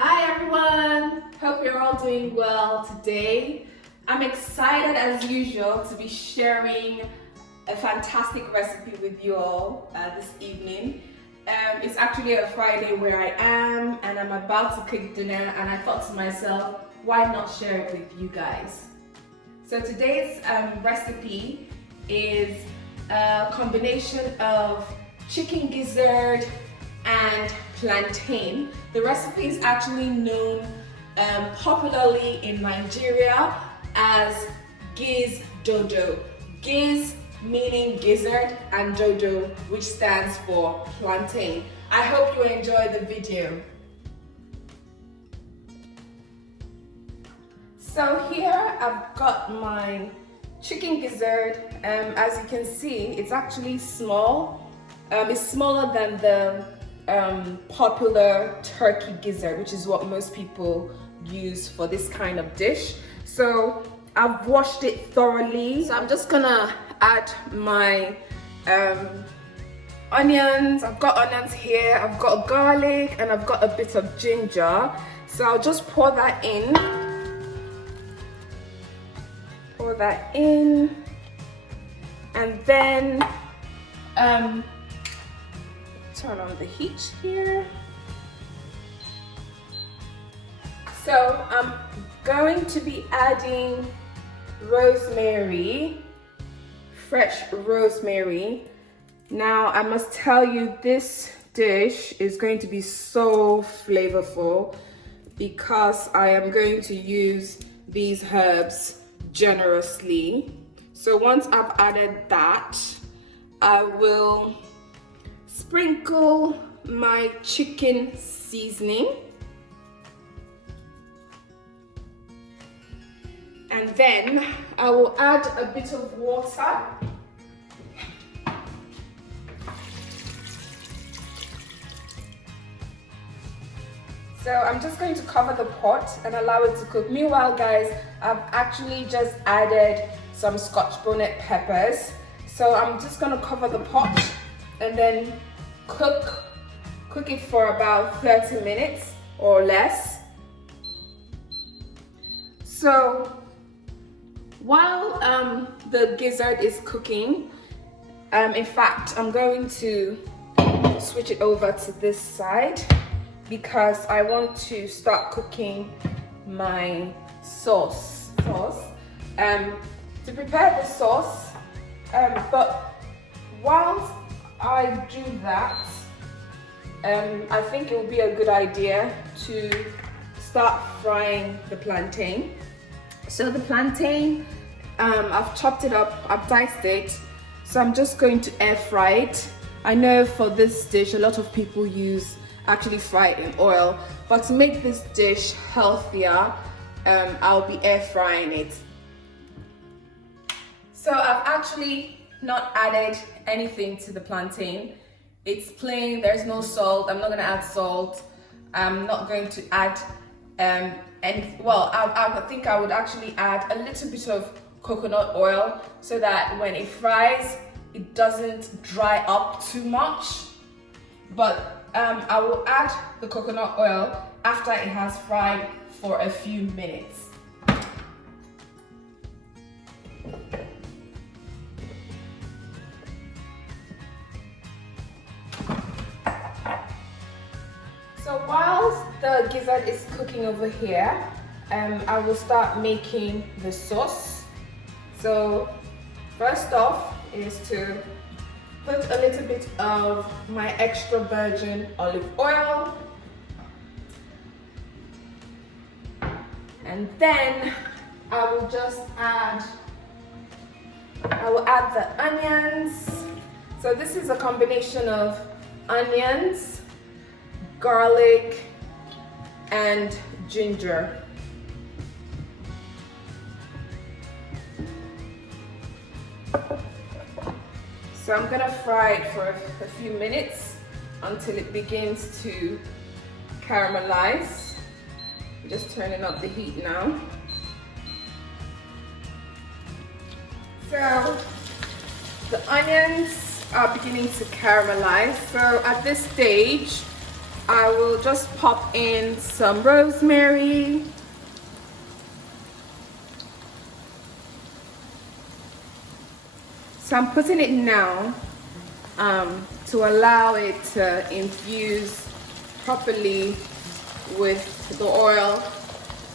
Hi everyone! Hope you're all doing well today. I'm excited as usual to be sharing a fantastic recipe with you all this evening. It's actually a Friday where I am and I'm about to cook dinner, and I thought to myself, why not share it with you guys? So today's recipe is a combination of chicken gizzard and plantain. The recipe is actually known popularly in Nigeria as giz dodo. Giz meaning gizzard and dodo, which stands for plantain. I hope you enjoy the video. So here I've got my chicken gizzard. As you can see, it's actually small. It's smaller than the popular turkey gizzard, which is what most people use for this kind of dish. So I've washed it thoroughly. So I'm just gonna add my onions. I've got onions here, I've got garlic, and I've got a bit of ginger. So I'll just pour that in. Pour that in. And then turn on the heat here. So I'm going to be adding rosemary, fresh rosemary. Now I must tell you, this dish is going to be so flavorful because I am going to use these herbs generously. So once I've added that, I will sprinkle my chicken seasoning, and then I will add a bit of water. So I'm just going to cover the pot and allow it to cook. Meanwhile, guys, I've actually just added some Scotch bonnet peppers. So I'm just going to cover the pot and then cook it for about 30 minutes or less. So while the gizzard is cooking, in fact, I'm going to switch it over to this side because I want to start cooking my sauce. To prepare the sauce, but whilst I do that, I think it would be a good idea to start frying the plantain. So the plantain, I've chopped it up, I've diced it, so I'm just going to air fry it. I know for this dish a lot of people actually fry it in oil, but to make this dish healthier, I'll be air frying it. So I've actually not added anything to the plantain. It's plain, there's no salt. I'm not gonna add salt. I'm not going to add I think I would actually add a little bit of coconut oil so that when it fries, it doesn't dry up too much. But I will add the coconut oil after it has fried for a few minutes. So whilst the gizzard is cooking over here, I will start making the sauce. So first off is to put a little bit of my extra virgin olive oil, and then I will add the onions. So this is a combination of onions, garlic, and ginger. So I'm gonna fry it for a few minutes until it begins to caramelize. I'm just turning up the heat now. So the onions are beginning to caramelize. So at this stage, I will just pop in some rosemary. So I'm putting it now to allow it to infuse properly with the oil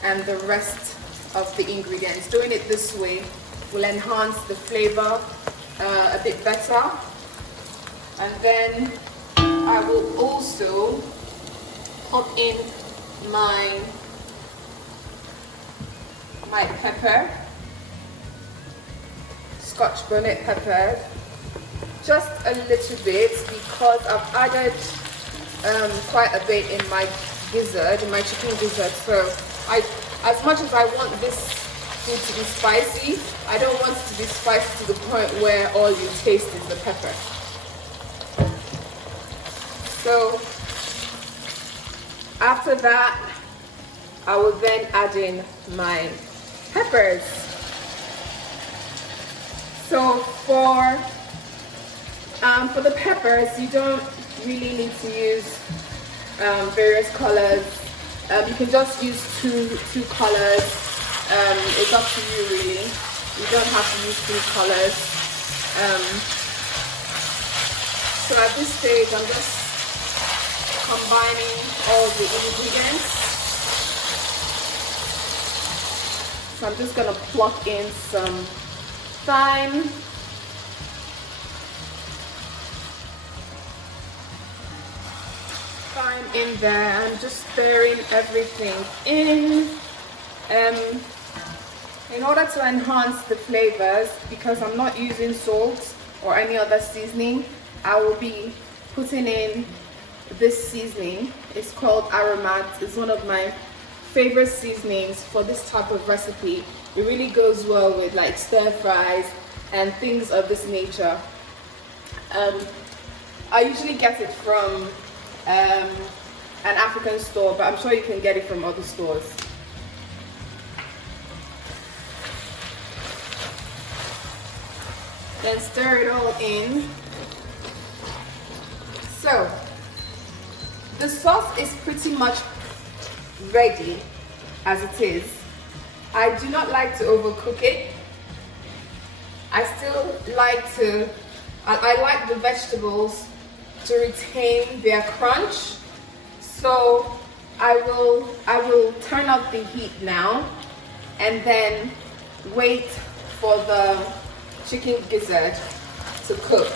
and the rest of the ingredients. Doing it this way will enhance the flavor a bit better. And then I will also pop in my pepper, Scotch bonnet pepper, just a little bit, because I've added quite a bit in my gizzard, in my chicken gizzard. So as much as I want this food to be spicy, I don't want it to be spicy to the point where all you taste is the pepper. So after that, I will then add in my peppers. So for the peppers, you don't really need to use various colors. You can just use two colors. It's up to you really. You don't have to use 3 colors. So at this stage, I'm just combining all the ingredients. So I'm just gonna pluck in some thyme, in there. I'm just stirring everything in order to enhance the flavors. Because I'm not using salt or any other seasoning, I will be putting in this seasoning. It's called Aromat. It's one of my favorite seasonings for this type of recipe. It really goes well with like stir fries and things of this nature. I usually get it from an African store, but I'm sure you can get it from other stores. Then stir it all in. So the sauce is pretty much ready as it is. I do not like to overcook it. I still like to, I like the vegetables to retain their crunch. So I will turn up the heat now and then wait for the chicken gizzard to cook.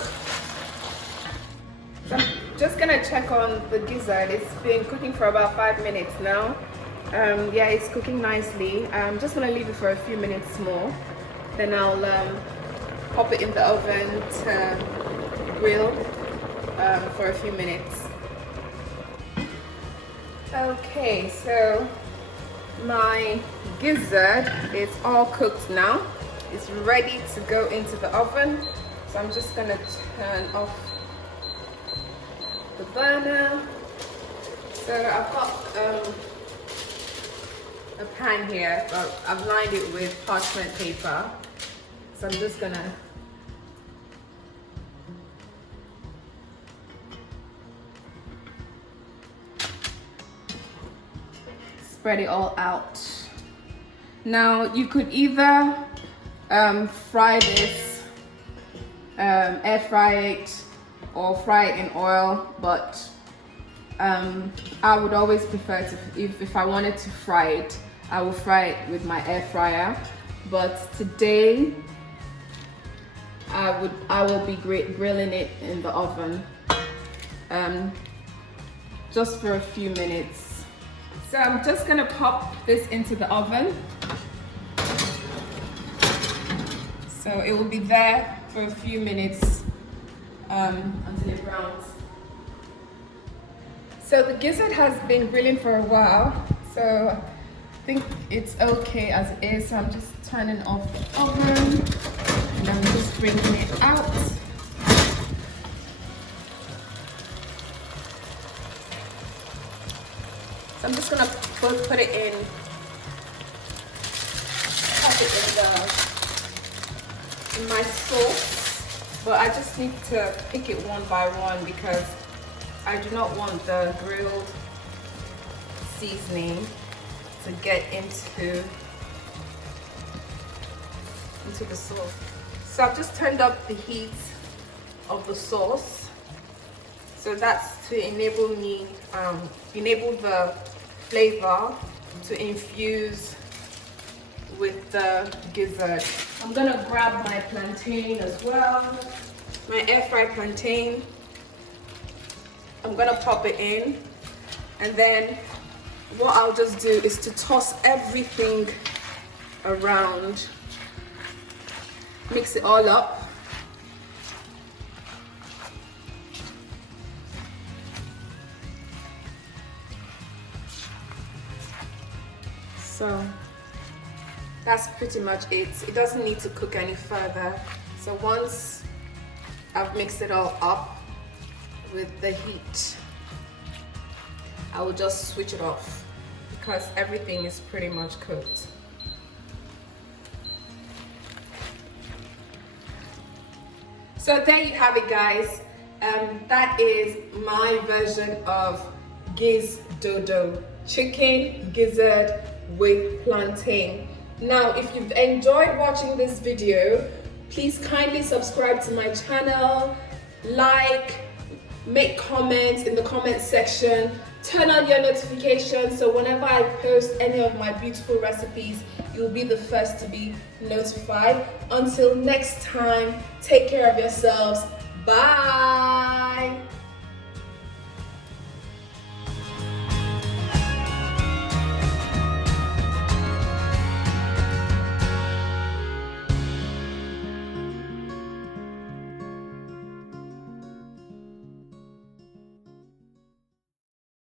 So I'm just gonna check on the gizzard. It's been cooking for about 5 minutes now. Yeah, it's cooking nicely. I'm just gonna leave it for a few minutes more. Then I'll pop it in the oven to grill for a few minutes. Okay, so my gizzard is all cooked now. It's ready to go into the oven. So I'm just gonna turn off the burner. So I've got a pan here, but I've lined it with parchment paper. So I'm just gonna spread it all out. Now you could either fry this, air fry it, or fry it in oil, but I would always prefer to, if I wanted to fry it, I will fry it with my air fryer. But today I will be grilling it in the oven just for a few minutes. So I'm just gonna pop this into the oven. So it will be there for a few minutes until it browns. So the gizzard has been grilling for a while, so I think it's okay as it is. So I'm just turning off the oven and I'm just bringing it out. So I'm just gonna put it in, pop it in my sauce, but I just need to pick it one by one because I do not want the grilled seasoning to get into the sauce. So I've just turned up the heat of the sauce. So that's to enable the flavor to infuse with the gizzard. I'm gonna grab my plantain as well, my air fried plantain. I'm gonna pop it in, and then what I'll just do is to toss everything around, mix it all up. So that's pretty much it. It doesn't need to cook any further. So once I've mixed it all up with the heat, I will just switch it off because everything is pretty much cooked. So there you have it, guys. That is my version of giz dodo, chicken gizzard with plantain. Now, if you've enjoyed watching this video, please kindly subscribe to my channel, like, make comments in the comment section, turn on your notifications so whenever I post any of my beautiful recipes, you'll be the first to be notified. Until next time, take care of yourselves. Bye.